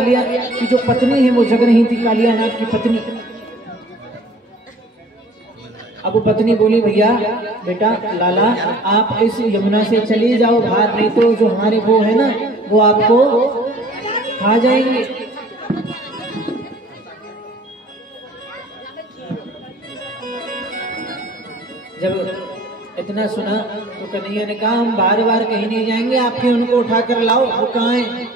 कालिया की जो पत्नी है वो जग रही थी, कालिया नाग की पत्नी। अब वो पत्नी बोली, भैया बेटा लाला आप इस यमुना से चली जाओ बाहर, नहीं तो जो हमारे वो है ना वो आपको खा जाएंगे। जब इतना सुना तो कन्हैया ने कहा, हम बार बार कहीं नहीं जाएंगे, आपके उनको उठा कर लाओ, वो कहाँ है?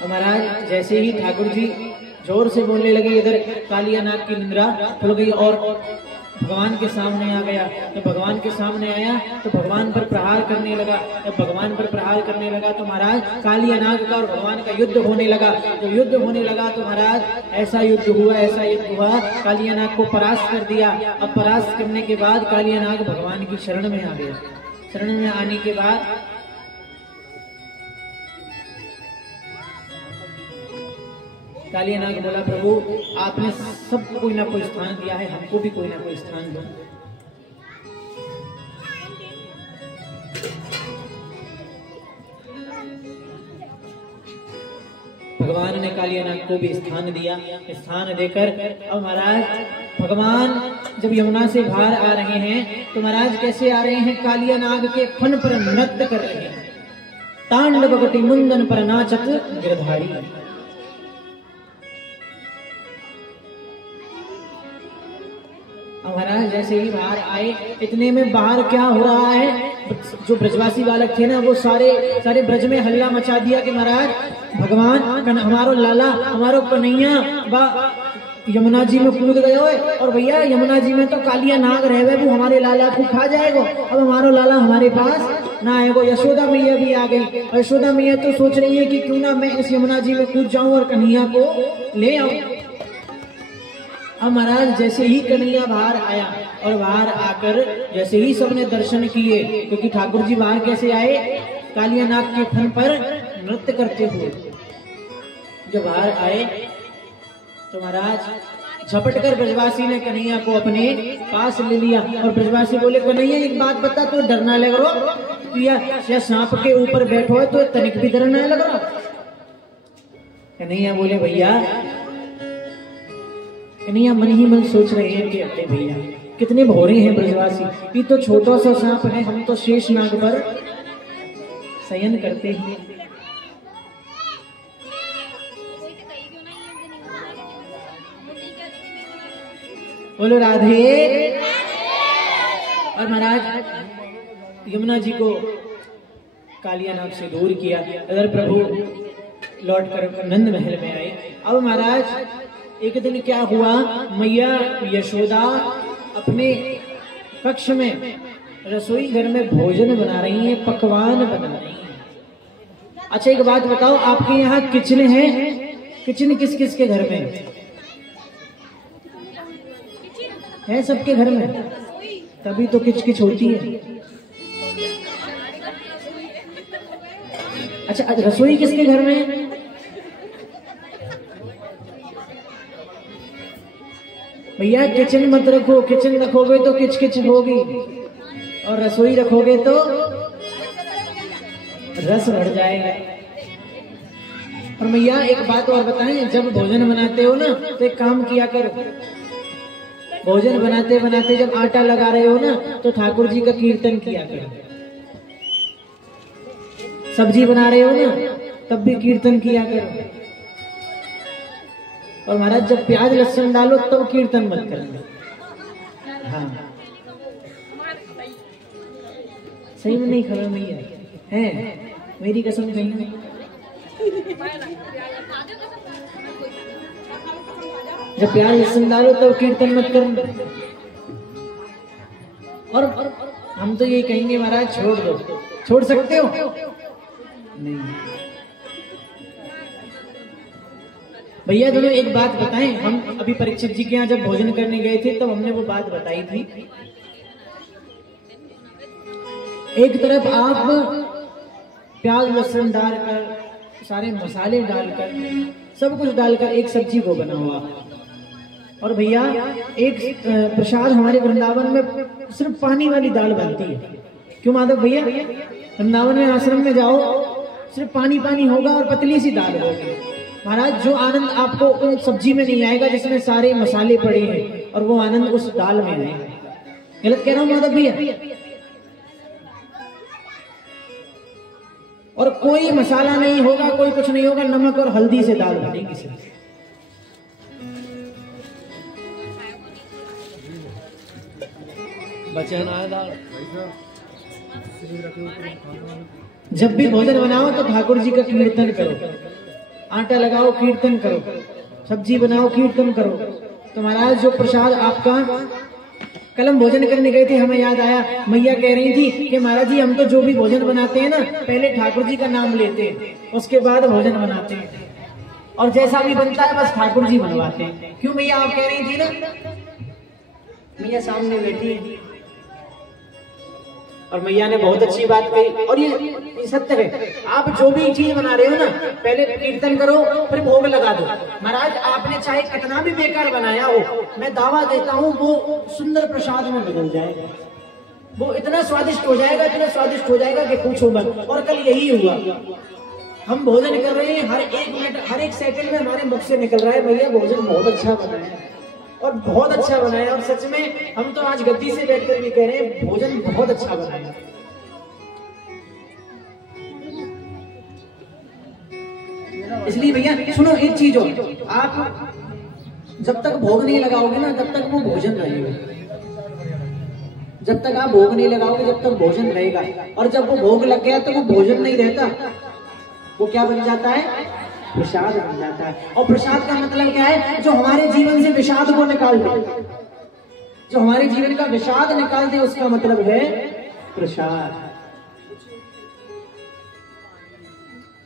महाराज जैसे ही ठाकुर जी जोर से बोलने लगे, इधर कालिया नाग की निंद्रा खुल गई और भगवान के सामने आ गया। जब भगवान के सामने आया तो भगवान पर प्रहार करने लगा। जब भगवान पर प्रहार करने लगा तो महाराज कालिया नाग का और भगवान का युद्ध होने लगा। जब युद्ध होने लगा तो महाराज ऐसा युद्ध हुआ, कालिया नाग को परास्त कर दिया। अब परास्त करने के बाद कालिया नाग भगवान की शरण में आ गया। शरण में आने के बाद कालिया नाग बोला, प्रभु आपने सबको कोई ना कोई स्थान दिया है, हमको भी कोई ना कोई स्थान दो। भगवान ने कालिया नाग को भी स्थान दिया। स्थान देकर अब महाराज भगवान जब यमुना से बाहर आ रहे हैं तो महाराज कैसे आ रहे हैं? कालिया नाग के फन पर नृत्य कर रहे हैं। तांडव गति मुंदन पर नाचत गिरधारी। महाराज जैसे ही बाहर आए, इतने में बाहर क्या हो रहा है, जो ब्रजवासी बालक थे ना वो सारे ब्रज में हल्ला मचा दिया कि महाराज भगवान हमारो लाला हमारो कन्हैया यमुना जी में कूद गए हो, और भैया यमुना जी में तो कालिया नाग रहे वो हमारे लाला को खा जाएगा। अब हमारो लाला हमारे पास ना आएगो। यशोदा मैया भी आ गई। यशोदा मैया तो सोच रही है कि क्यों ना मैं इस यमुना जी में कूद जाऊं और कन्हैया को ले आऊं। अब महाराज जैसे ही कन्हैया बाहर आया और बाहर आकर जैसे ही सबने दर्शन किए, क्योंकि ठाकुर जी बाहर कैसे आए? कालिया नाग के फन पर नृत्य करते हुए। जब बाहर आए तो महाराज झपट कर ब्रजवासी ने कन्हैया को अपने पास ले लिया और ब्रजवासी बोले, कन्हैया एक बात बता, तो डरना लग रहा या सांप के ऊपर बैठो है तो तनिक भी डरना लग रहा? कन्हैया बोले, भैया कन्हैया मन ही मन सोच रहे हैं कि अरे भैया कितने भोरे हैं ब्रजवासी, ये तो छोटा सा सांप है, हम तो शेष नाग पर शयन करते हैं। बोलो राधे। और महाराज यमुना जी को कालिया नाग से दूर किया। अगर प्रभु लौट कर नंद महल में आए। अब महाराज एक दिन क्या हुआ, मैया यशोदा अपने कक्ष में रसोई घर में भोजन बना रही हैं, पकवान बना रही हैं। अच्छा एक बात बताओ, आपके यहाँ किचन है? किचन किस किस के घर में है? सबके घर में, तभी तो किचकिच होती है। अच्छा रसोई किसके घर में? भैया किचन मत रखो, किचन रखोगे तो किचकिच होगी और रसोई रखोगे तो रस बढ़ जाएगा। और भैया एक बात और बताएं, जब भोजन बनाते हो ना तो एक काम किया करो, भोजन बनाते बनाते जब आटा लगा रहे हो ना तो ठाकुर जी का कीर्तन किया करो। सब्जी बना रहे हो ना तब भी कीर्तन किया करो। और महाराज जब प्याज लहसुन डालो तब कीर्तन मत करना। हाँ सही में नहीं खड़ा नहीं है, मेरी कसम कहीं नहीं। जब प्याज लहसुन डालो तब कीर्तन मत करना। और हम तो ये कहेंगे महाराज छोड़ दो, छोड़ सकते हो? नहीं भैया दोनों एक बात बताएं, हम अभी परीक्षित जी के यहाँ जब भोजन करने गए थे तब हमने वो बात बताई थी। एक तरफ आप प्याज लहसुन डालकर, सारे मसाले डालकर, सब कुछ डालकर एक सब्जी को बना हुआ, और भैया एक प्रसाद हमारे वृंदावन में सिर्फ पानी वाली दाल बनती है, क्यों माधव भैया? वृंदावन में आश्रम में जाओ, सिर्फ पानी पानी होगा और पतली सी दाल होगी। महाराज जो आनंद आपको सब्जी में नहीं आएगा जिसमें सारे मसाले पड़े हैं, और वो आनंद उस दाल में आएगा। गलत कह रहा हूं माधव भैया? और कोई मसाला नहीं होगा, कोई कुछ नहीं होगा, नमक और हल्दी से दाल बनेगी सिर्फ। बचन आया दाल। जब भी भोजन बनाओ तो ठाकुर जी का कीर्तन करो, आटा लगाओ कीर्तन करो, सब्जी बनाओ कीर्तन करो। तो महाराज जो प्रसाद आपका, कल हम भोजन करने गए थे, हमें याद आया, मैया कह रही थी कि महाराज जी हम तो जो भी भोजन बनाते हैं ना, पहले ठाकुर जी का नाम लेते हैं, उसके बाद भोजन बनाते हैं, और जैसा भी बनता है बस ठाकुर जी बनवाते हैं। क्यों मैया? आप कह रही थी ना, मैया सामने बैठी है, और मैया ने बहुत अच्छी बात कही, और ये सत्य है। आप जो भी चीज बना रहे हो ना, पहले कीर्तन करो, फिर भोग लगा दो। महाराज आपने चाहे कितना भी बेकार बनाया हो, मैं दावा देता हूँ वो सुंदर प्रसाद में बदल जाएगा, वो इतना स्वादिष्ट हो जाएगा, इतना स्वादिष्ट हो जाएगा कि पूछो मत। और कल यही हुआ, हम भोजन कर रहे हैं, हर एक मिनट हर एक सेकंड में हमारे मुख से निकल रहा है, भैया भोजन बहुत अच्छा बनाया और बहुत अच्छा बनाया। और सच में हम तो आज गद्दी से बैठकर भी कह रहे हैं भोजन बहुत अच्छा बनाया। इसलिए भैया सुनो एक चीज हो, आप जब तक भोग नहीं लगाओगे ना, तब तक वो भोजन रहेगा। जब तक आप भोग नहीं लगाओगे, जब तक भोजन रहेगा। और जब वो भोग लग गया तो वो भोजन नहीं रहता, वो क्या बन जाता है? प्रसाद बन जाता है। और प्रसाद का मतलब क्या है? जो हमारे जीवन से विषाद को निकाल दे, जो हमारे जीवन का विषाद निकाल दे, उसका मतलब है प्रसाद।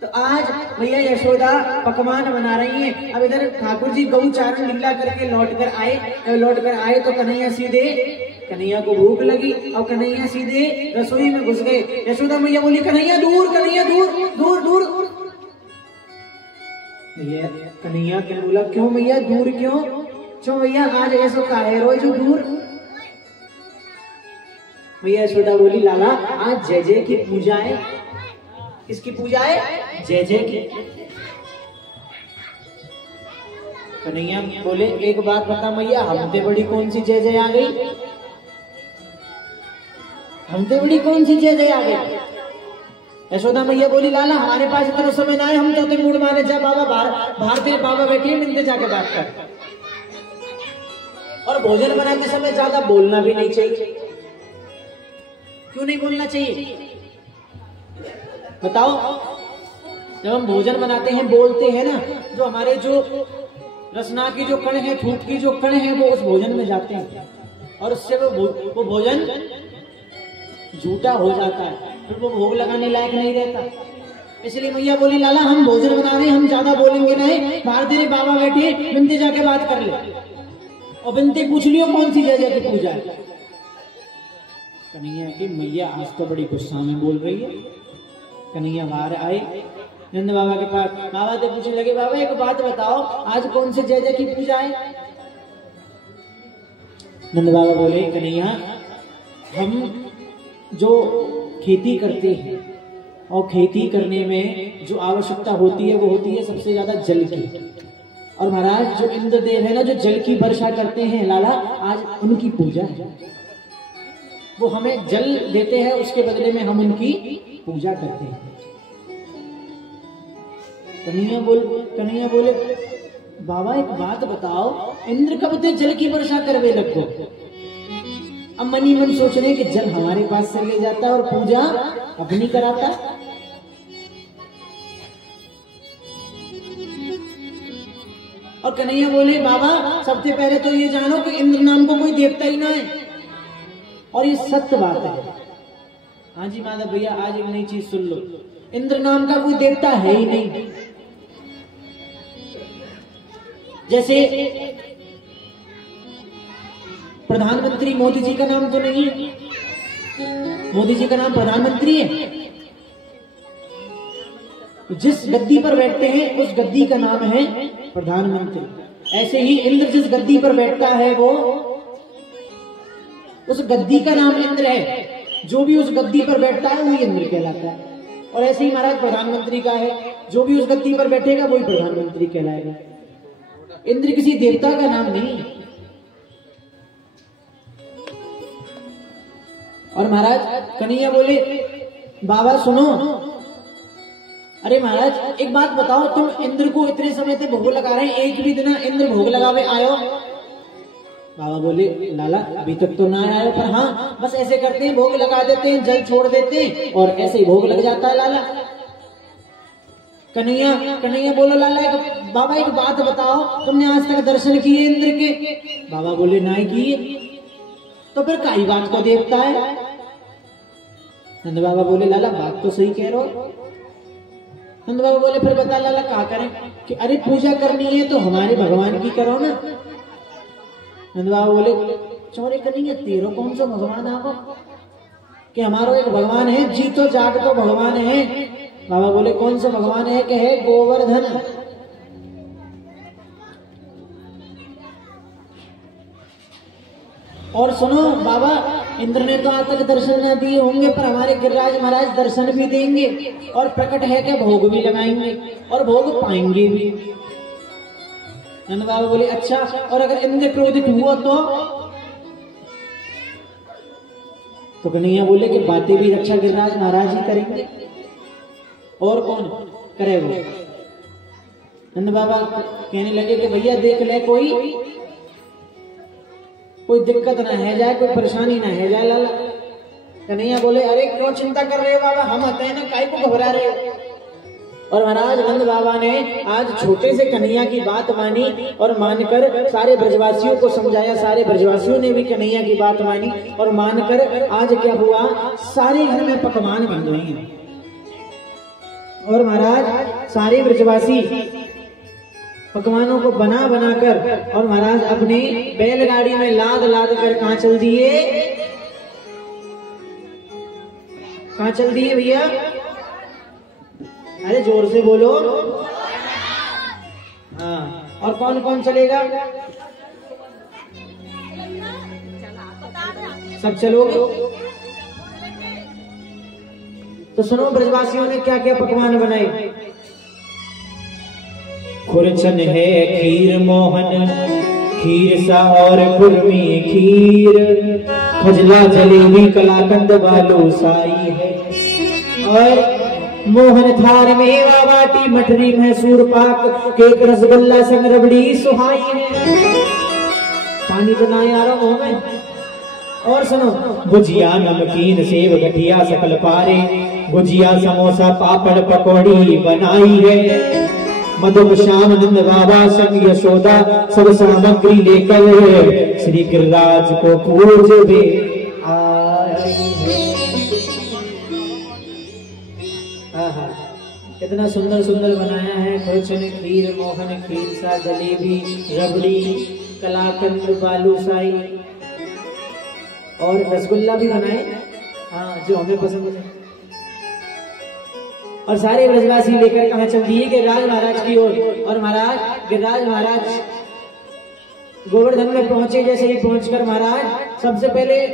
तो आज भैया यशोदा पकवान बना रही हैं। अब इधर ठाकुर जी गौचारण लीला करके लौट कर आए तो कन्हैया सीधे, कन्हैया को भूख लगी और कन्हैया सीधे रसोई में घुस गए। यशोदा मैया बोली कन्हैया दूर, कन्हैया दूर दूर दूर। भैया कन्हैया क्या बोला? क्यों भैया दूर क्यों? क्यों भैया आज ऐसा काहे रोज दूर? भैया यशोदा बोली लाला आज जय जय की पूजा है। किसकी पूजा है? जय जय की। कन्हैया बोले एक बात बता मैया, हमसे बड़ी कौन सी जय जय आ गई? हमसे बड़ी कौन सी जय जय आ गई? यशोदा मैया बोली लाला हमारे पास इतना समय ना है, हम तो मूड मारे जा बाबा बाहर तेरे बाबा बैठे मिलते जाके बात कर। और भोजन बनाते समय ज्यादा बोलना भी नहीं चाहिए। क्यों नहीं बोलना चाहिए बताओ? जब हम भोजन बनाते हैं बोलते हैं ना, जो हमारे जो रसना की जो कण है, थूक की जो कण है, वो उस भोजन में जाते हैं और उससे वो भोजन झूठा हो जाता है, फिर वो भोग लगाने लायक नहीं रहता। इसलिए मैया बोली लाला हम भोजन बना रहे हैं, हम ज्यादा बोलेंगे नहीं, बाहर तेरे बाबा बैठे बिनती जाके बात कर ले और बिनती पूछ लियो कौन सी जय जय की पूजा है। कन्हैया की मैया आज तो बड़ी गुस्सा में बोल रही है। कन्हैया बाहर आए नंद बाबा के पास, बाबा से पूछने लगे बाबा एक बात बताओ आज कौन से जय जय की पूजा है? नंद बाबा बोले कन्हैया हम जो खेती करते हैं और खेती करने में जो आवश्यकता होती है वो होती है सबसे ज्यादा जल की। और महाराज जो इंद्रदेव है ना, जो जल की वर्षा करते हैं लाला, आज उनकी पूजा है। वो हमें जल देते हैं, उसके बदले में हम उनकी पूजा करते हैं। कन्हैया बोले बाबा एक बात बताओ, इंद्र कब से जल की वर्षा करवे लग गो? अब मनी मन सोच रहे कि जल हमारे पास से ले जाता और पूजा अपनी कराता। और कन्हैया बोले बाबा सबसे पहले तो ये जानो कि इंद्र नाम को कोई देवता ही ना है, और ये सत्य बात है। हाँ जी माधव भैया आज एक नई चीज सुन लो, इंद्र नाम का कोई देवता है ही नहीं। जैसे प्रधानमंत्री मोदी जी का नाम तो नहीं है, मोदी जी का नाम प्रधानमंत्री है, जिस गद्दी पर बैठते हैं उस गद्दी का नाम है प्रधानमंत्री। ऐसे ही इंद्र जिस गद्दी पर बैठता है वो उस गद्दी का नाम इंद्र है। जो भी उस गद्दी पर बैठता है वही इंद्र कहलाता है। और ऐसे ही महाराज प्रधानमंत्री का है, जो भी उस गद्दी पर बैठेगा वही प्रधानमंत्री कहलाएगा। इंद्र किसी देवता का नाम नहीं। और महाराज कन्हैया बोले बाबा सुनो, अरे महाराज एक बात बताओ, तुम इंद्र को इतने समय से भोग लगा रहे हैं, एक भी दिन इंद्र भोग लगावे आयो? बाबा बोले लाला अभी तक तो ना आया, पर हाँ बस ऐसे करते हैं, भोग लगा देते हैं, जल छोड़ देते हैं और ऐसे ही भोग लग जाता है लाला। कन्हैया बोलो लाला बाबा एक बात बताओ, तुमने आज तक दर्शन किए इंद्र के? बाबा बोले ना किए। तो फिर काई बात को देवता है? नंद बाबा बोले लाला बात तो सही कह रहे हो। नंद बाबा बोले फिर बता लाला क्या करें? कि अरे पूजा करनी है तो हमारे भगवान की करो ना। नंद बाबा बोले चौरे कन्हैया तेरो कौन सा भगवान आपको कि हमारा एक भगवान है, जी तो जाग तो भगवान है। बाबा बोले कौन सा भगवान है? कहे गोवर्धन। और सुनो बाबा, इंद्र ने तो आज तक दर्शन न दिए होंगे, पर हमारे गिरिराज महाराज दर्शन भी देंगे और प्रकट है कि भोग भी लगाएंगे और भोग पाएंगे भी। नंद बाबा बोले अच्छा, और अगर इंद्र क्रोधित हुआ तो कन्हैया बोले कि बातें भी रक्षा गिरिराज महाराज ही करेंगे, और कौन करेगा? नंद बाबा कहने लगे कि भैया देख ले कोई दिक्कत ना है जाए, कोई परेशानी ना है जाए लाला। कन्हैया बोले अरे क्यों चिंता कर रहे हो बाबा, हम आते हैं ना, काहे को घबरा रहे हो? और महाराज नंद बाबा ने आज छोटे से कन्हैया की बात मानी और मानकर सारे ब्रजवासियों को समझाया। सारे ब्रजवासियों ने भी कन्हैया की बात मानी और मानकर आज क्या हुआ, सारे घर में पकवान बन गए हैं। और महाराज सारे ब्रजवासी पकवानों को बना कर और महाराज अपने बैलगाड़ी में लाद कर कहां चल दिए? कहां चल दिए भैया? अरे जोर से बोलो। हाँ, और कौन कौन चलेगा? सब चलोगे? तो सुनो ब्रजवासियों ने क्या क्या पकवान बनाए। खुरचन है खीर मोहन, खीर सा और कुर्मी खीर, खजला जलेबी कलाकंद बालूशाही है, और मोहन थार मेवा बाटी मठरी मैसूर पाक, केक रसगुल्ला संग रबड़ी सुहाई है। पानी तो ना आ रहा मुंह में। और सुनो भुजिया नमकीन सेव गठिया सकल पारे, भुजिया समोसा पापड़ पकौड़ी बनाई है। मधुप श्याम नंद बाबा संग यशोदा सब सामग्री लेकर श्री गिरिराज को पूजबे आई है। कितना सुंदर सुंदर बनाया है। खुरचन खीर मोहन खीर सा जलेबी रबड़ी कलाकंद बालूशाही और रसगुल्ला भी बनाए, हाँ जो हमें पसंद है। और सारे ब्रजवासी लेकर कहां चल दिए? गिरिराज महाराज की ओर। और महाराज गिरिराज महाराज गोवर्धन में पहुंचे। जैसे ही पहुंचकर महाराज सबसे पहले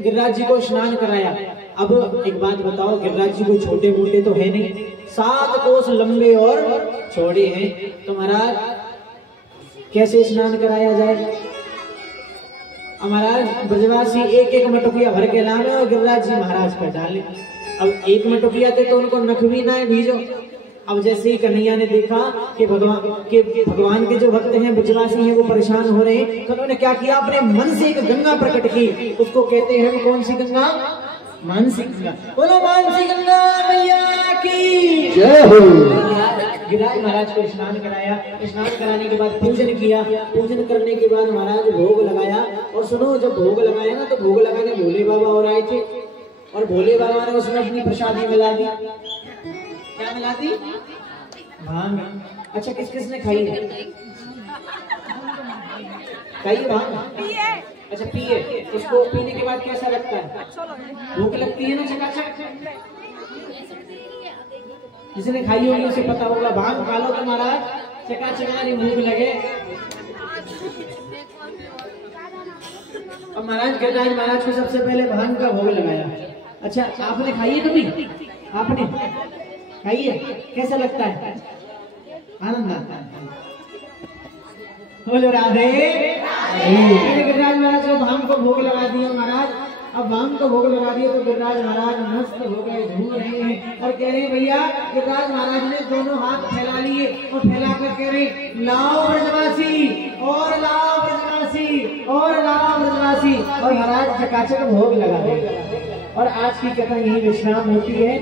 गिरिराज जी को स्नान कराया। अब एक बात बताओ, गिरिराज जी को छोटे मोटे तो है नहीं, 7 कोस लंबे और चौड़े हैं, तो महाराज कैसे स्नान कराया जाए? महाराज ब्रजवासी एक एक मटुकिया भर के लावे और गिरिराज जी महाराज पर डाले। अब एक मटुकिया थे तो उनको नख भी ना है भीजो। अब जैसे ही कन्हैया ने देखा कि भगवान के जो भक्त हैं ब्रजवासी हैं वो परेशान हो रहे हैं, तो उन्होंने क्या किया, अपने मन से एक गंगा प्रकट की। उसको कहते हैं कौन सी गंगा? मानसी गंगा। बोलो मानसी गंगा मैया की जय हो। गिरिराज महाराज को स्नान कराया। स्नान कराने के बाद पूजन किया। पूजन करने के बाद महाराज भोग लगाया। और सुनो जब भोग लगाया ना, तो भोग लगाने भोले बाबा और आए थे, और भोले बाबा ने उसमें अपनी प्रसादी मिला दी। क्या मिला दी? भांग। अच्छा किस किस ने खाई है? खाई भांग? अच्छा पिए। उसको पीने के बाद कैसा लगता है? भूख लगती है ना चकाचक। जिसने खाई होगी उसे पता होगा। भांग खा लो तो महाराज चकाचक हमारी भूख लगे। और महाराज गिरिराज महाराज को सबसे पहले भांग का भोग लगाया। अच्छा, आपने खाई है कभी? आपने खाई है? कैसा लगता है? आनंद आता है। बोलो राधे। गिरिराज महाराज को भांग को भोग लगा दिया महाराज। अब भांग को भोग लगा दिया तो गिरिराज महाराज मस्त हो गए, झूम रहे हैं और कह रहे हैं भैया, गिरिराज महाराज ने दोनों हाथ फैला लिए और फैला कर कह रहे, लाओ ब्रजवासी और लाओ ब्रजवासी और लाओ ब्रजवासी। और महाराज चकाचक भोग लगा रहे। और आज की कथा यही विश्राम होती है।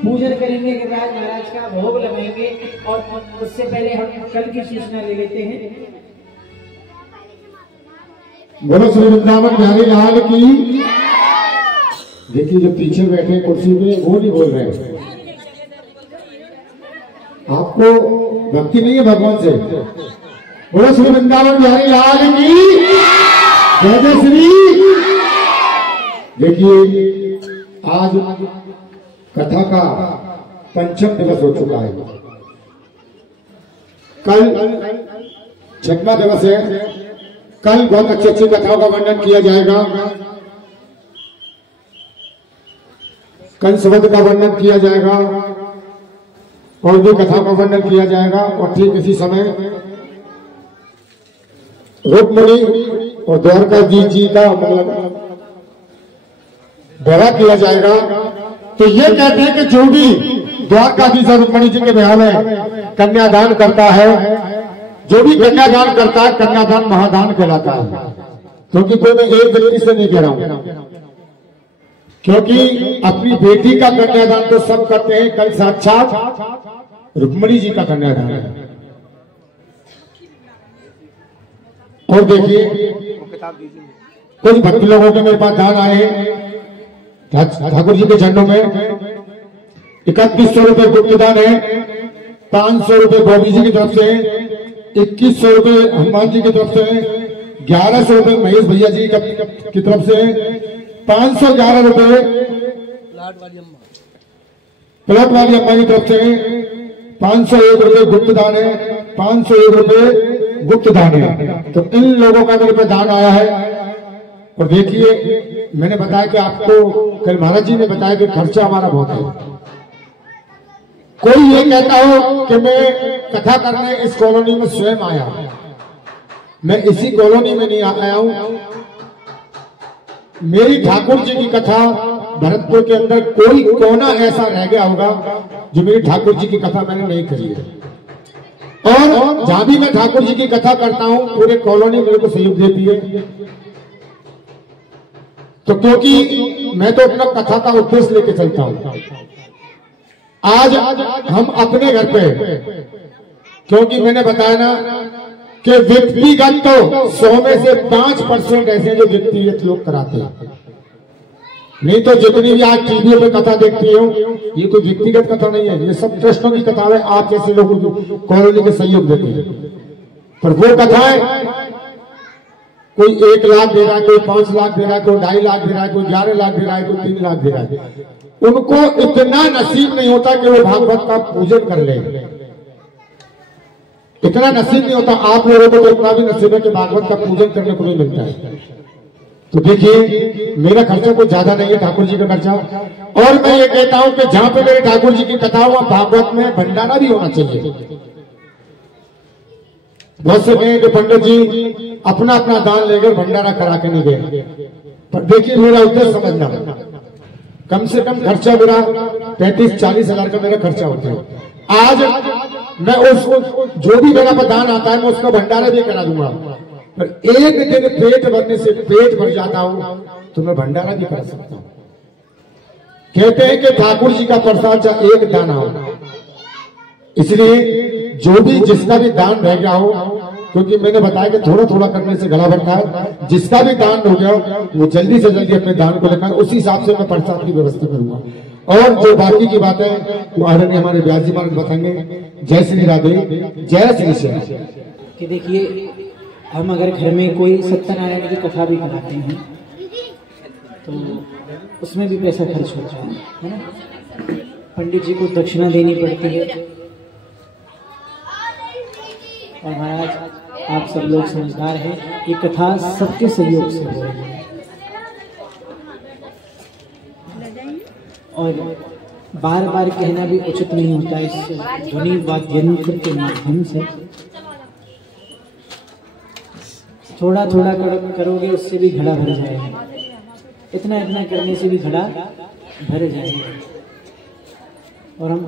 पूजन करेंगे गिरिराज महाराज का, भोग लगाएंगे और उससे पहले हम कल की सूचना ले लेते हैं। बोलो श्री वृंदावन बिहारी लाल की। देखिए जो पीछे बैठे कुर्सी पे वो नहीं बोल रहे। आपको भक्ति नहीं है भगवान से। बोलो श्री वृंदावन बिहारी लाल की जय जय श्री। देखिए आज कथा का पंचम दिवस हो चुका है। कल छठवां दिवस है। कल बहुत अच्छी अच्छी कथाओं का वर्णन किया जाएगा। कंसवध का वर्णन किया जाएगा और भी कथाओं का वर्णन किया जाएगा। और ठीक इसी समय रुक्मिणी और द्वारकाधीश जी का ब्याह किया जाएगा। तो ये कहते हैं कि जो भी द्वारकाधीश और रुक्मिणी जी के ब्याह में कन्यादान करता है, जो भी कन्यादान करता है, कन्यादान महादान कहलाता है। क्योंकि कोई मैं एक व्यक्ति से नहीं कह रहा हूं, क्योंकि अपनी बेटी का कन्यादान तो सब करते हैं। कल साक्षात रुक्मिणी जी का कन्यादान है। और देखिए कुछ भक्त लोगों के मेरे पास दान आए हैं ठाकुर जी के चरणों में। 3100 रुपए गुप्त दान है, 500 रुपए गोपी जी की तरफ से, 2100 रुपए हनुमान जी की तरफ से, 1100 रुपए महेश भैया जी की तरफ से, 511 रुपए प्लॉट वाली अम्मा की तरफ से, 501 रुपए गुप्त दान है, 501 रुपए गुप्त दान है। तो इन लोगों का मेरे पे दान आया है। और देखिए मैंने बताया कि आपको कल महाराज जी ने बताया कि खर्चा हमारा बहुत है। कोई ये कहता हो कि मैं कथा करने इस कॉलोनी में स्वयं आया, मैं इसी कॉलोनी में नहीं आया हूं। मेरी ठाकुर जी की कथा भरतपुर के अंदर कोई कोना ऐसा रह गया होगा जो मेरी ठाकुर जी की कथा मैंने नहीं करी है। और जहां भी मैं ठाकुर जी की कथा करता हूं पूरे कॉलोनी मेरे को सहयोग देती है। तो क्योंकि मैं तो अपना कथा का उद्देश्य लेके चलता हूं। आज हम अपने घर पे, क्योंकि मैंने बताया ना कि व्यक्तिगत तो 100 में से 5% ऐसे जो व्यक्तिगत लोग कराते हैं। नहीं तो जितनी भी आज टीवी पे कथा देखती हो ये कोई व्यक्तिगत कथा नहीं है, ये सब ट्रस्टों की कथा है। आप जैसे लोगों को कॉलोनी के सहयोग देते हैं। पर वो कथाएं कोई 1 लाख दे रहा है, कोई 5 लाख दे रहा है, कोई 2.5 लाख दे रहा है, कोई 11 लाख दे रहा है, कोई 3 लाख दे रहा है। उनको इतना नसीब नहीं होता कि वो भागवत का पूजन कर ले। इतना नसीब नहीं होता। आप लोगों को तो इतना भी नसीब है कि भागवत का पूजन करने को नहीं मिलता है। तो देखिए मेरा खर्चा कोई ज्यादा नहीं है, ठाकुर जी का खर्चा। और मैं ये कहता हूं कि जहां पे मेरे ठाकुर जी की कथा हुआ भागवत में भंडारा भी होना चाहिए। बहुत से कहें कि पंडित जी अपना अपना दान लेकर भंडारा करा के नहीं गए। पर देखिए मेरा उद्देश्य समझना, कम से कम खर्चा मेरा 35-40 हजार का मेरा खर्चा होता है। आज मैं उसको जो भी मेरा दान आता है मैं उसका भंडारा भी करा दूंगा। पर एक दिन पेट भरने से पेट भर जाता हूं तो मैं भंडारा भी कर सकता हूं। कहते हैं कि ठाकुर जी का प्रसाद चाहे एक दाना हो, इसलिए जो भी जिसका भी दान रह गया हो, क्योंकि मैंने बताया कि थोड़ा थोड़ा करने से गला भरता है। जिसका भी दान हो गया वो जल्दी से जल्दी अपने दान को लेकर उसी हिसाब से मैं प्रसाद की व्यवस्था करूंगा। और जो बाकी की बातें वो आदरणीय हमारे व्यास जी महाराज बताएंगे। जय श्री राधे, जय श्री श्याम। कि देखिए हम अगर घर में कोई सत्यनारायण की कथा भी कराते हैं तो उसमें भी पैसा खर्च होता है ना। पंडित जी को दक्षिणा देनी पड़ती है। और महाराज आप सब लोग समझदार हैं, ये कथा सबके सहयोग से हो रही है। और बार बार कहना भी उचित नहीं होता है। इस ध्वनि वाद्य यंत्र के माध्यम से थोड़ा थोड़ा करोगे उससे भी घड़ा भर जाएगा, इतना इतना करने से भी घड़ा भर जाएगा। और हम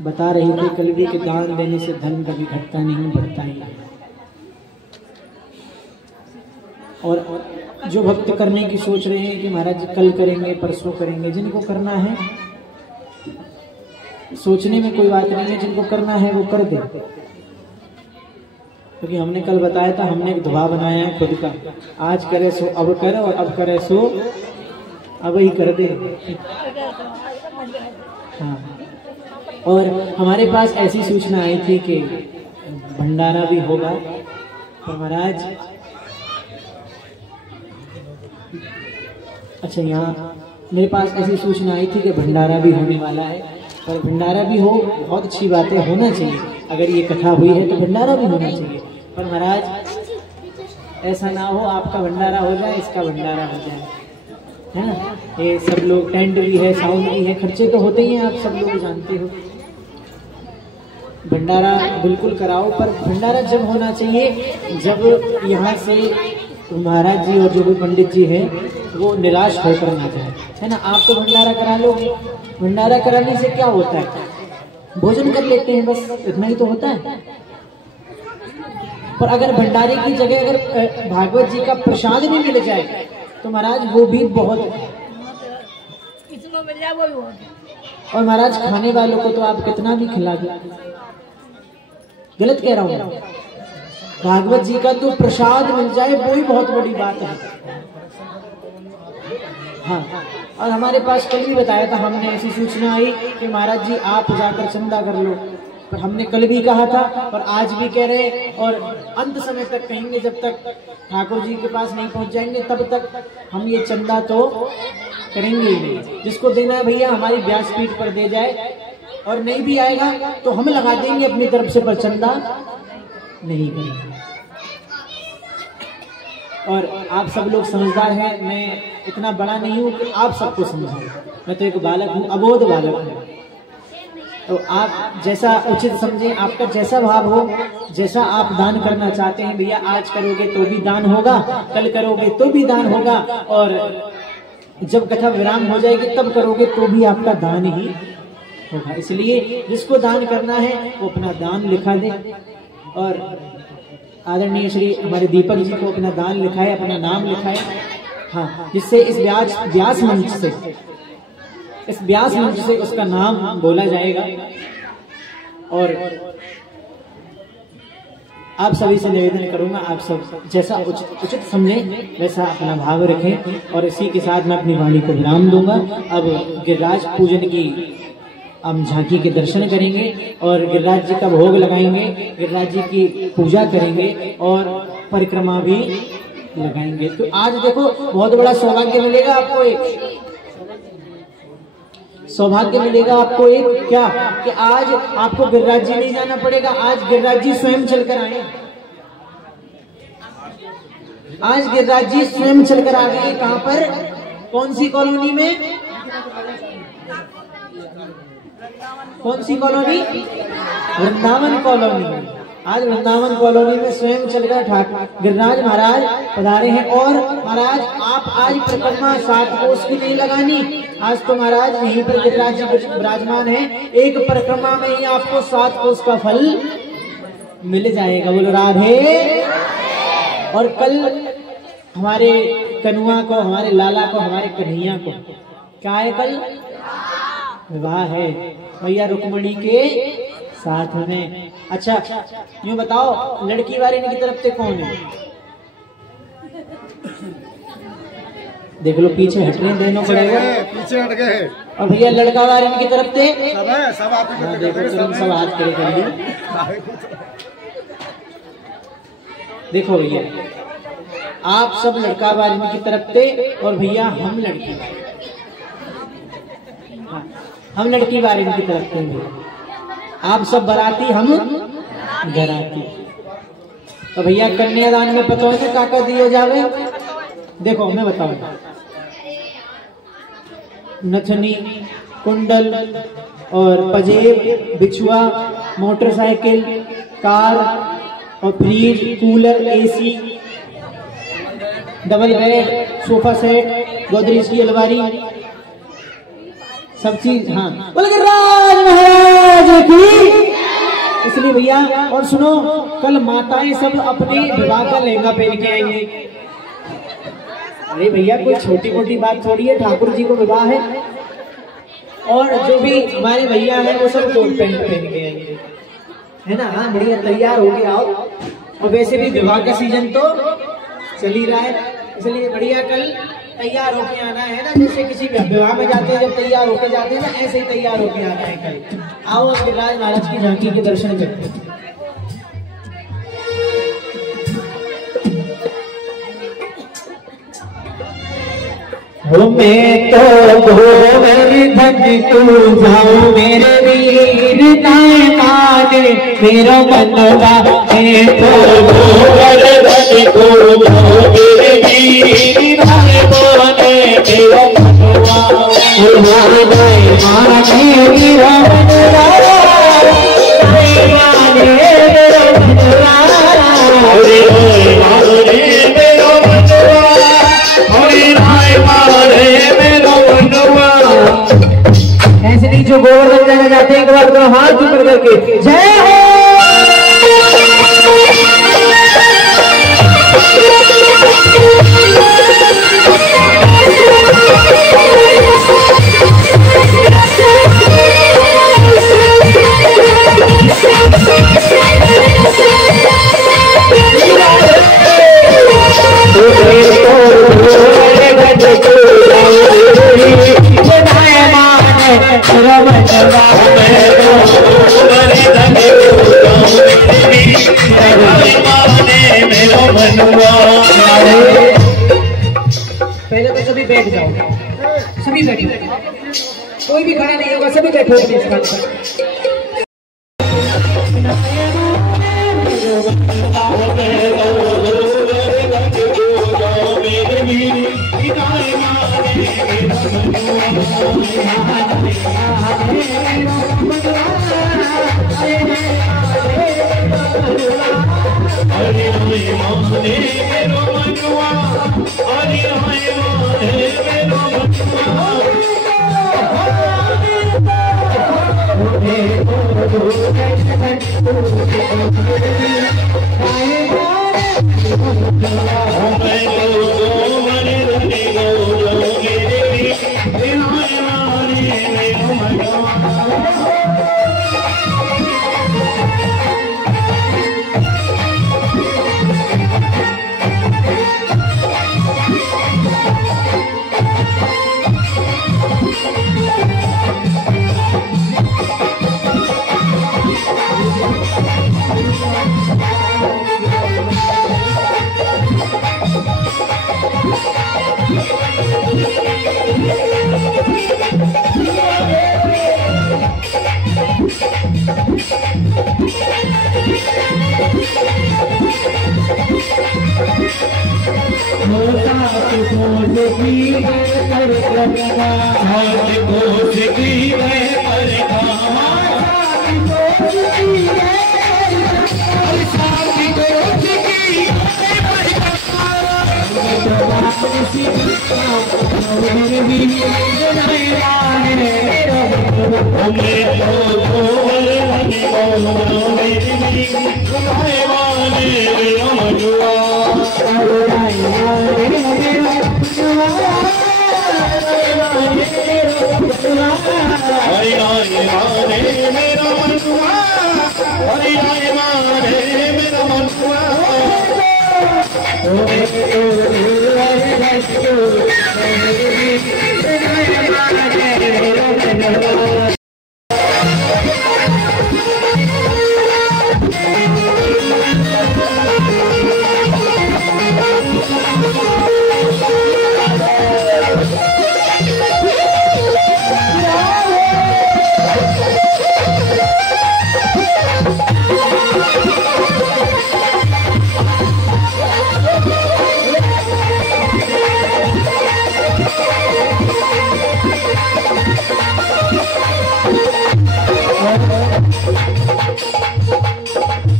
बता रहे थे कल भी कि दान देने से धन कभी घटता नहीं, बढ़ता ही। और जो भक्त करने की सोच रहे हैं कि महाराज कल करेंगे परसों करेंगे, जिनको करना है सोचने में कोई बात नहीं है, जिनको करना है वो कर दे। क्योंकि हमने कल बताया था, हमने एक दुआ बनाया है खुद का, आज करे सो अब कर और अब करे सो अब ही कर दे। हाँ, और हमारे पास ऐसी सूचना आई थी कि भंडारा भी होगा। तो महाराज अच्छा, यहाँ मेरे पास ऐसी सूचना आई थी कि भंडारा भी होने वाला है। पर भंडारा भी हो, बहुत अच्छी बात है, होना चाहिए। अगर ये कथा हुई है तो भंडारा भी होना चाहिए। पर महाराज ऐसा ना हो आपका भंडारा हो जाए, इसका भंडारा हो जाए, है ना। ये सब लोग, टेंट भी है, साउंड भी है, खर्चे तो होते ही हैं, आप सब लोग जानते हो। भंडारा बिल्कुल कराओ, पर भंडारा जब होना चाहिए जब यहाँ से महाराज जी और जो भी पंडित जी हैं वो निराश होकर ना जाए, है ना। आप तो भंडारा करा लो, भंडारा कराने से क्या होता है, भोजन कर लेते हैं, बस इतना ही तो होता है। पर अगर भंडारे की जगह अगर भागवत जी का प्रसाद भी मिल जाए तो महाराज वो भी बहुत, और महाराज खाने वालों को तो आप कितना भी खिला दो। गलत कह रहा हूँ, भागवत जी का तो प्रसाद मिल जाए वो ही बहुत बड़ी बात है। हाँ, और हमारे पास कल भी बताया था, हमने ऐसी सूचना आई कि महाराज जी आप जाकर चंदा कर लो। पर हमने कल भी कहा था और आज भी कह रहे, और अंत समय तक कहेंगे, जब तक ठाकुर जी के पास नहीं पहुंच जाएंगे तब तक हम ये चंदा तो करेंगे ही नहीं। जिसको देना है भैया हमारी व्यासपीठ पर दे जाए, और नहीं भी आएगा तो हम लगा देंगे अपनी तरफ से, पर चंदा नहीं करेंगे। और आप सब लोग समझदार हैं, मैं इतना बड़ा नहीं हूं कि आप सबको समझाऊं, मैं तो एक बालक हूं, अबोध बालक हूं। तो आप जैसा उचित समझें, आपका जैसा भाव हो, जैसा आप दान करना चाहते हैं भैया, आज करोगे तो भी दान होगा, कल करोगे तो भी दान होगा, और जब कथा विराम हो जाएगी तब करोगे तो भी आपका दान ही होगा। इसलिए जिसको दान करना है वो अपना दान लिखा दे, और आदरणीय श्री हमारे दीपक जी को अपना दान लिखाए, अपना नाम लिखाए। हाँ, जिससे इस व्यास मंच से उसका नाम बोला जाएगा। और आप सभी से निवेदन करूंगा, आप सब जैसा उचित समझें वैसा अपना भाव रखें। और इसी के साथ मैं अपनी वाणी को विराम दूंगा। अब गिरिराज पूजन की हम झांकी के दर्शन करेंगे और गिरिराज जी का भोग लगाएंगे, गिरिराज जी की पूजा करेंगे और परिक्रमा भी लगाएंगे। तो आज देखो बहुत बड़ा सौभाग्य मिलेगा आपको, एक सौभाग्य मिलेगा आपको एक, क्या कि आज आपको गिरिराज जी नहीं जाना पड़ेगा, आज गिरिराज जी स्वयं चलकर आए। आज गिरिराज जी स्वयं चलकर आ गए। कहां पर, कौन सी कॉलोनी में, कौन सी कॉलोनी, वृंदावन कॉलोनी। आज वृंदावन कॉलोनी में स्वयं चलकर ठाकुर गिरिराज महाराज पधारे हैं। और महाराज आप आज परिक्रमा 7 कोस की नहीं लगानी, आज तो महाराज यहीं पर गिरिराज जी विराजमान है, एक परिक्रमा में ही आपको 7 कोस का फल मिल जाएगा। बोलो राधे। और कल हमारे कनुआ को, हमारे लाला को, हमारे कन्हैया को क्या है, कल विवाह है भैया रुक्मणी के साथ में। अच्छा यूँ बताओ, लड़की वाले की तरफ से कौन है, देख लो पीछे हटने देना पड़ेगा, पीछे हट गए। और भैया लड़का वाले की तरफ से सब है, सब आप ही हाँ, देखो सब हाथ करे करिए। देखो भैया आप सब लड़का वाले की तरफ से और भैया हम लड़की, हाँ, हम लड़की वाले की तरफ से, आप सब बराती हम घराती। तो भैया कन्यादान में पता है काका दिए जावे, देखो मैं बताऊंगा, नथनी, कुंडल और पजेब, बिछुआ, मोटरसाइकिल, कार और fridge, cooler, AC, double bed, sofa set, Godrej की अलमारी, सब चीज। हाँ, बोले राज महाराज की। इसलिए भैया, और सुनो, कल माताएं सब अपने विवाह का लहंगा पहन के आएंगे। अरे भैया, कोई छोटी मोटी बात थोड़ी है, ठाकुर जी को विवाह है। और जो भी हमारे भैया है वो सब कोट पैंट पहन के आएंगे, है ना। हाँ, बढ़िया तैयार हो के आओ। और वैसे भी विवाह का सीजन तो चल ही रहा है, इसलिए बढ़िया कल तैयार होके आना है ना। जैसे किसी विवाह में जाते हैं जब तैयार होके जाते हैं ना, ऐसे ही तैयार होके आना है कल। आओ अब गिरिराज महाराज की झांकी के दर्शन करते हैं। मैं तो गोवर्धन तू जाऊं मेरे वीर नाय माने मेरा मनवा। मैं तो गोवर्धन तू जाऊं मेरे वीर नाय माने मेरा मनवा। नाय माने मेरा मनवा, नाय माने मेरा मनवा, नाय माने मेरा मनवा, ऐसे नहीं जो गोवर्धन जाना चाहते हैं एक बार तो हाथ ऊपर करके जय हो। पहले तो सभी बैठ जाओ, सभी बैठो, कोई भी खड़ा नहीं होगा, सभी बैठो।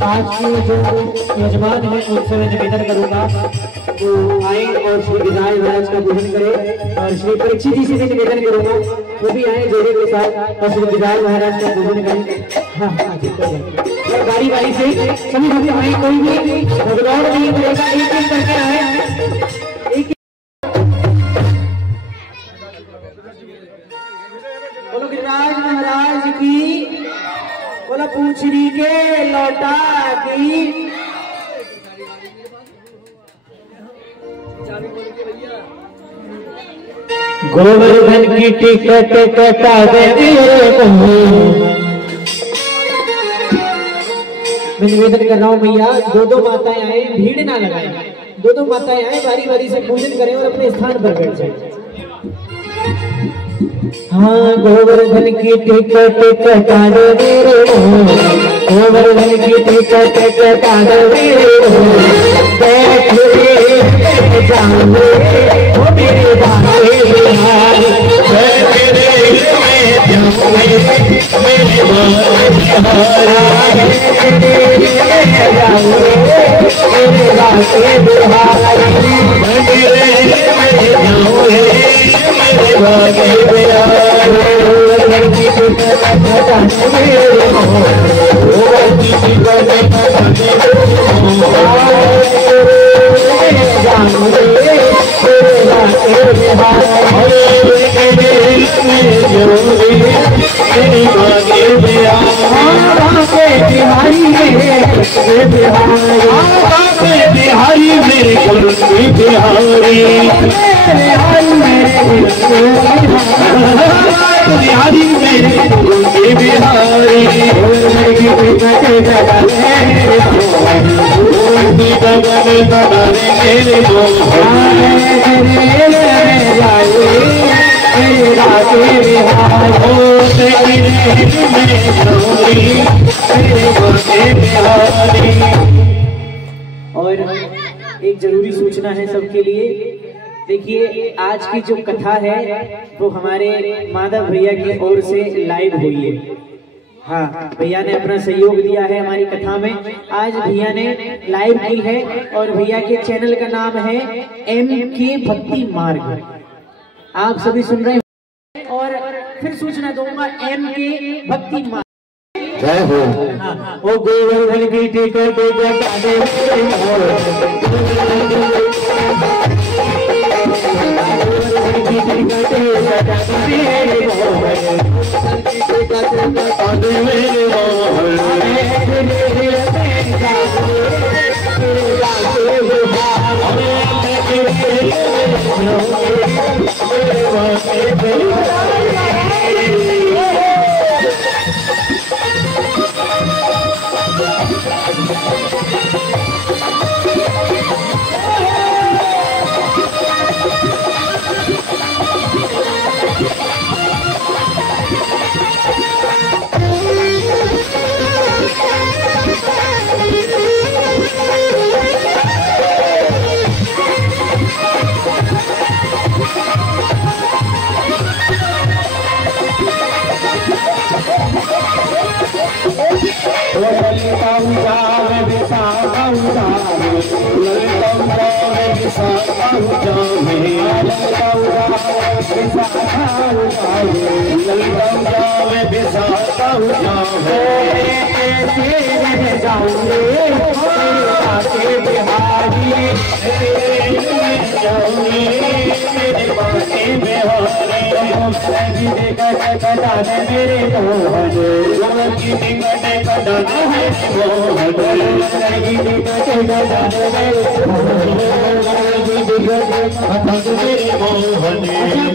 आज के जो यजमान है उनसे मैं निवेदन करूंगा वो आए और श्री गिरिराज महाराज का पूजन करें, और श्री परीक्षित जी से भी निवेदन करूंगा वो भी आए जोड़े के साथ और श्री गिरिराज महाराज का पूजन करें। हाँ हाँ ठीक है, बारी बारी से सभी भक्त आए, कोई भी भगवान नहीं करेगा, एक एक करके आए। बोलो गिरिराज महाराज की, बोलो पूछरी के लौटा की। गोवर्धन की टिकट कटा दे मेरे को। मैं निवेदन कर रहा हूँ भैया, दो माताएं आए, भीड़ ना लगाए, दो माताएं आए, बारी बारी से पूजन करें और अपने स्थान पर बैठ जाए। हाँ गोवर्धन की टिकट कटा दे मेरे को, गोवर्धन की टिकट कटा दे मेरे को। बैठ रे जाऊंगे वो मेरे बाबे बिहार, बैठ रे मैं जाऊंगे मेरे बाबे बिहार, जाऊंगे मेरे बाबे बिहार, बैठ रे मैं जाऊंगे मेरे बाबे बिहार। लड़की को कटा मेरे को, लड़की को कटा बिहारी मेरे कुल की बिहारी, बिहारी मेरे कुल की बिहारी, और एक जरूरी सूचना है सबके लिए। देखिए आज की जो कथा है वो हमारे माधव भैया की ओर से लाइव हुई है। हाँ भैया ने अपना सहयोग दिया है हमारी कथा में, आज भैया ने लाइव की है और भैया के चैनल का नाम है MK भक्ति मार्ग। आप सभी सुन रहे हैं और फिर सूचना दूंगा MK भक्ति मार्ग। जय हो। ओ गोवर्धन की टिकट कटा दे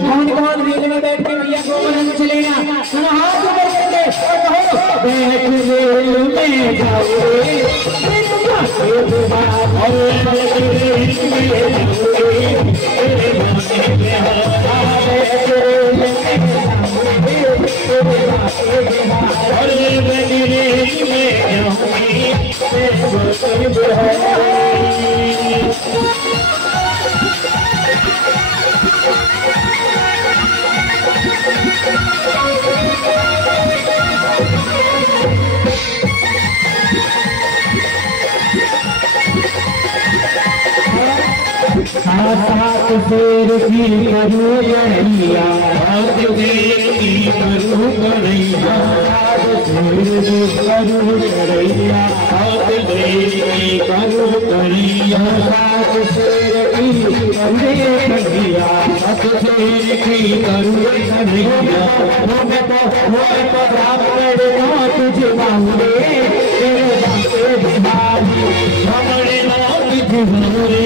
कौन कौन रेल में बैठ के भैया गोवर्धन चलेगा, हाथ ऊपर करके बैठ रेल में जाओगे शेर की करूँ कन्हैया, हाथ शेर की करूँ कन्हैया, हाथ शेर की करूँ कन्हैया, हाथ शेर की करूँ कन्हैया, हाथ शेर की करूँ कन्हैया, हाथ शेर की करूँ कन्हैया। मैं तो राम करेगा तुझे बाहुले, तेरे बाते बिहारी, हमारे नाम तुझे बाहुले,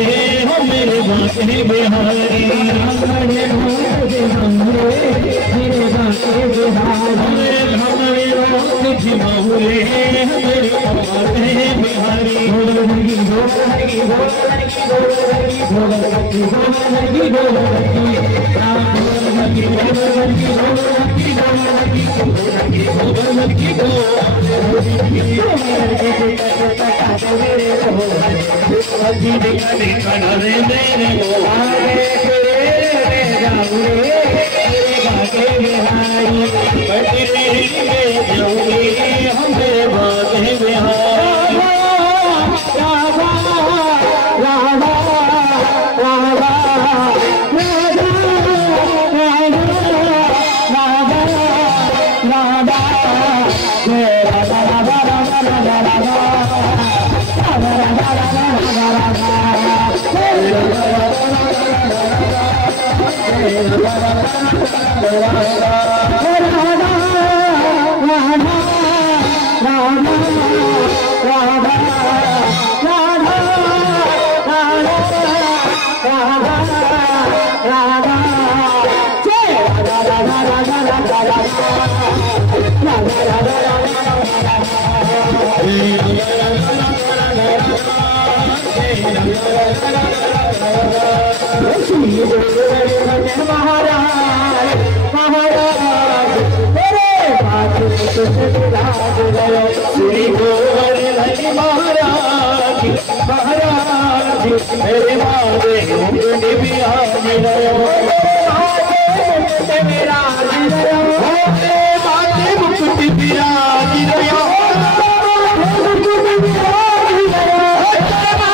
मेरे बाते बिहारी, हमारे नाम तुझे बाहुले, मेरे बाते बिहारी, हमारे नाम तुझे बाहुले, मेरे बाते बिहारी। गोलकी गोलकी गोलकी गोलकी गोलकी गोलकी गोलकी राम गोलकी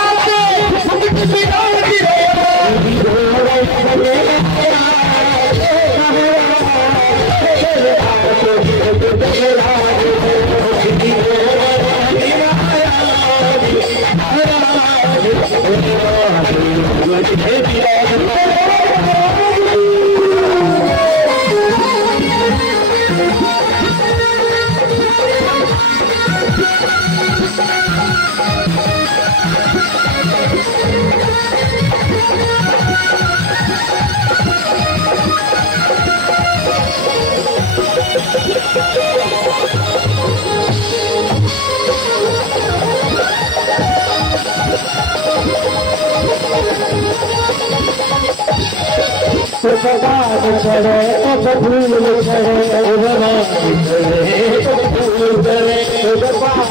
गोलकी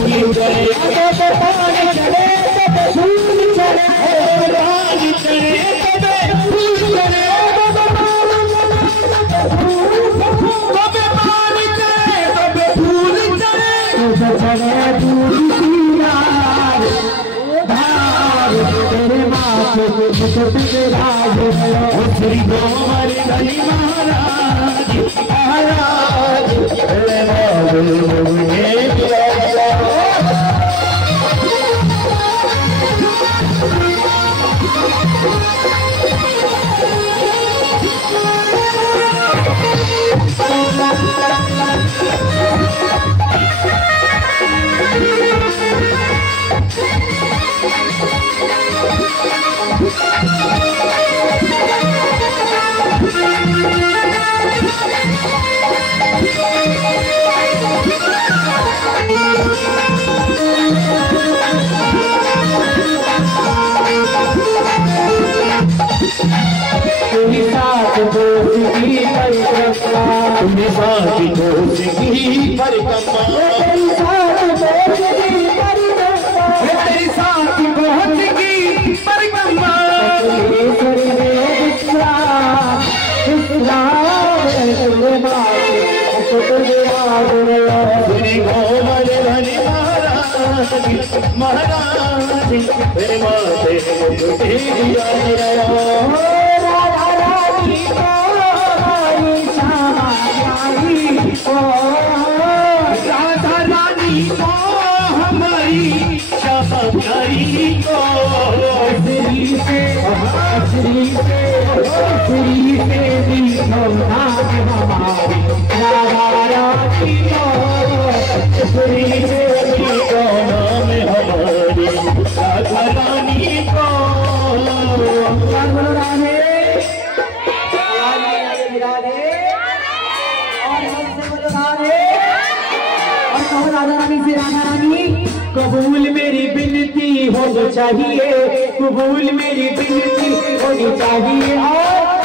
गोलकी गोलकी महाराज रानी मेरे माथे मुकुटी दिया राधा रानी को हमारी श्यामा प्यारी ओ राधा रानी को हमारी श्यामा प्यारी को श्री से भी नाम हमारी राधा रानी को श्री से भी नाम हमारी राधा रानी को राधे राधे और हमसे बोलो राधे और कहो राधा रानी से राधा रानी कबूल मेरी विनती होनी चाहिए कबूल मेरी विनती होनी चाहिए और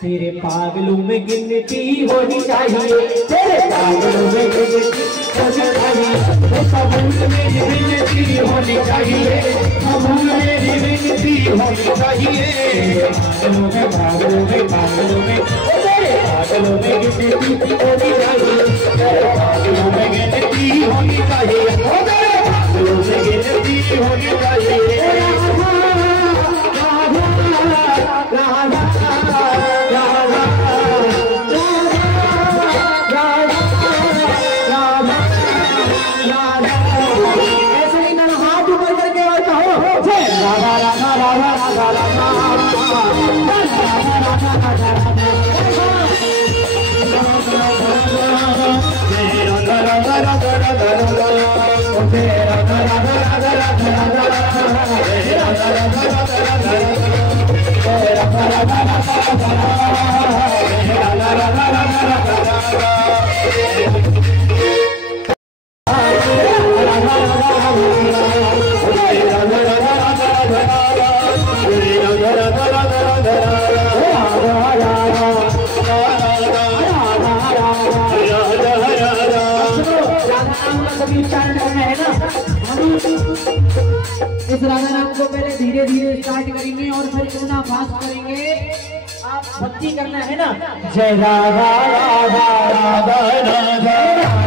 तेरे पागलों में गिनती होनी चाहिए तेरे पागलों में गिनती होनी चाहिए कबूल मेरी विनती होनी चाहिए कबूल मेरी विनती होनी चाहिए पागलों में तेरे पागलों में गिनती होनी चाहिए तेरे पागलों में गिनती होनी चाहिए तेरे पागलों में गिनती होनी चाहिए इस राधा नाम को पहले धीरे धीरे स्टार्ट करेंगे और फिर इतना फास्ट करेंगे आप भक्ति करना है ना जय राधा राधा राधा राधा राधा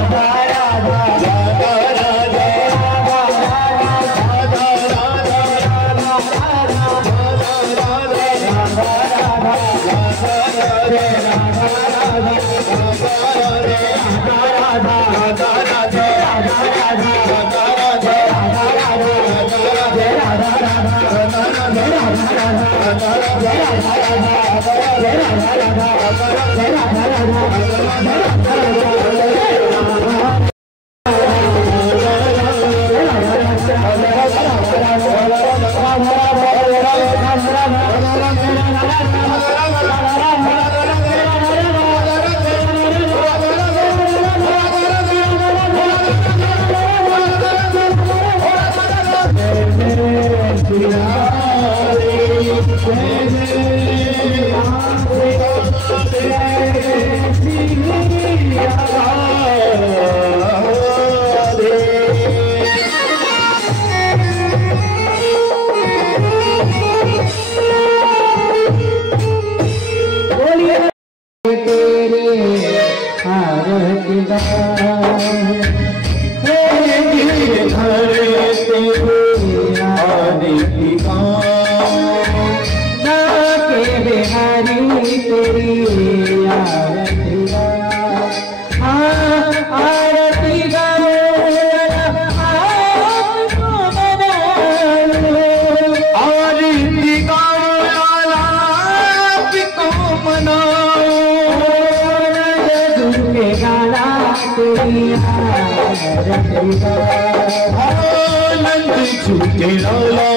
झूठे लौला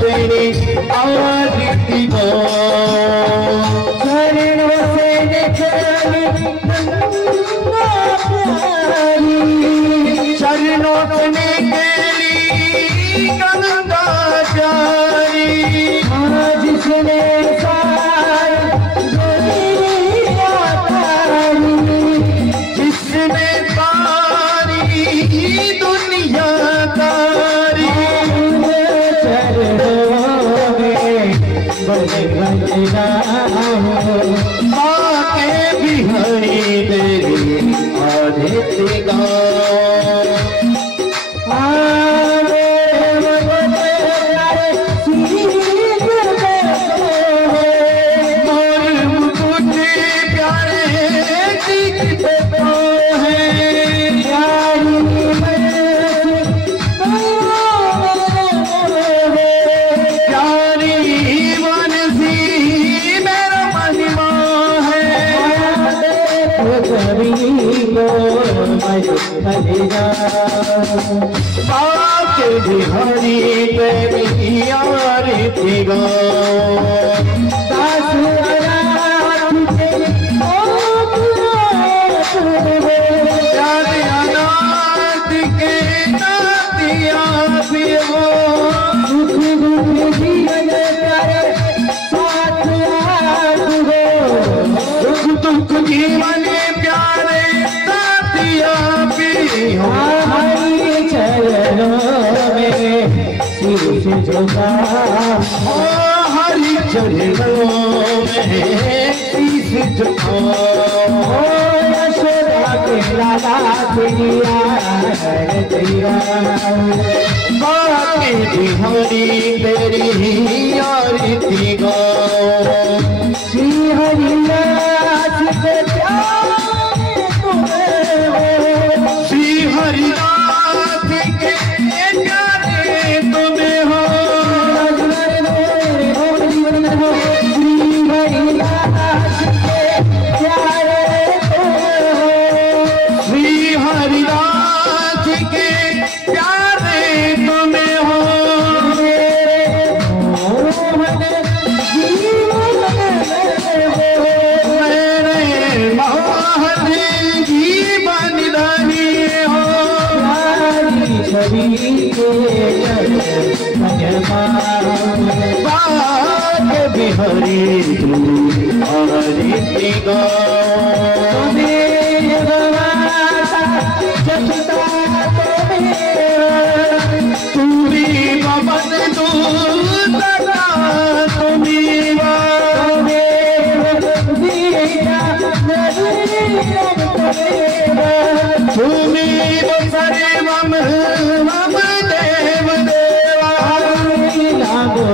तेरे आवाज की चरणों से चरणों से निकली गंगा जारी जिसने जिसने सारी दुनिया कारी माँ के बिहारी तेरी आदित्य गा बाके बिहारी तेरी यार थी गो दास अनाथ के नातिया पियो दुख दुख जीवन प्यारे साथ आज हो दुख दुख जीवन प्यारे साथिया पियो हमारी चरणों में शीश झुका ओ हरि चरणों में शीश झुका लाला तेरिया बाकी बिहारी तेरी यारी थी गो श्री हरिदास के प्यारे तुम्हें श्री हरिदास के प्यारे तुम्हें हो श्री हरिदास के प्यारे श्री हरिदास के प्यारे तुम्हें हो मेरे मोहन जीवन धनी हो छवि बाग बिहारी हरि गो तुम्ही पवन दूता तुम्ही सरे मम मम देव देवा लागो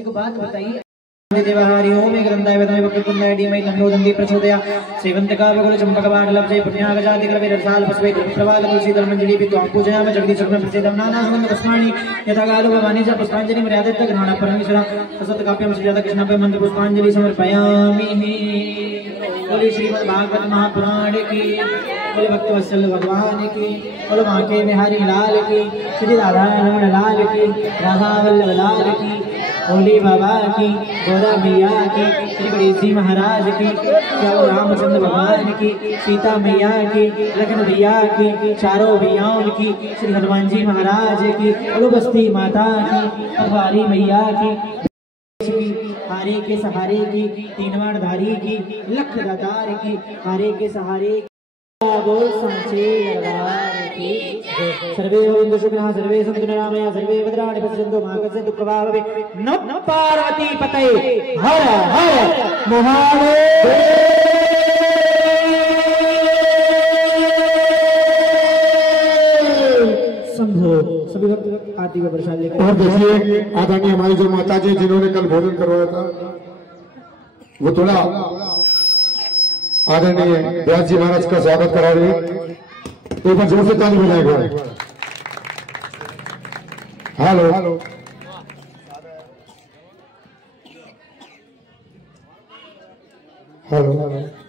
एक बात बताइए देवहारि ओम एक ग्रंथाय वेदाय वक्रतुंडाय धीमहि तन्नो दन्ति प्रचोदयात् श्रीवंतका बकुल चंपकबाणलब्धे पुण्यागजाति ग्रविरसाल पुष्पे प्रभाग तुलसी दलमंजलि विद्वां पूजयामि जगदीशं प्रसिद्धं नाना सुगंध पुष्पाणि यथा कालो भवानी च पुष्पांजलि मर्यादित ग्रहण परमेश्वर सत काव्यं श्रीजात कृष्णापय मंत्र पुष्पांजलि समर्पयामि बोले श्रीमद् भागवत महापुराण की बोले भक्तवत्सल भगवान की बोले बांके बिहारी लाल की श्री राधा रमण लाल की राधा वल्लभ लाल की होली बाबा की गोरा मैया की श्री गणेश जी महाराज की चारों रामचंद्र भगवान की सीता मैया की लखन भैया की चारों भैयाओं की श्री हनुमान जी महाराज की बस्ती माता की पटवारी मैया की हारे के सहारे की तीनवार धारी की लख दातार की हारे के सहारे बोल सांचे दरबार की सर्वे भवन्तु सुखिनः सर्वे सन्तु निरामया सर्वे भद्राणि पश्यन्तु मा कश्चित् दुःखभाग्भवेत् नमः पार्वती पतये हर हर महादेव शंभो। सभी भक्त आरती का प्रसाद लेकर और देखिए आदरणीय हमारी जो माता जी जिन्होंने कल भोजन करवाया था वो थोड़ा आदरणीय व्यास जी महाराज का स्वागत करा रही है। एक बार जोर से ताली बजाएगा। Hello hello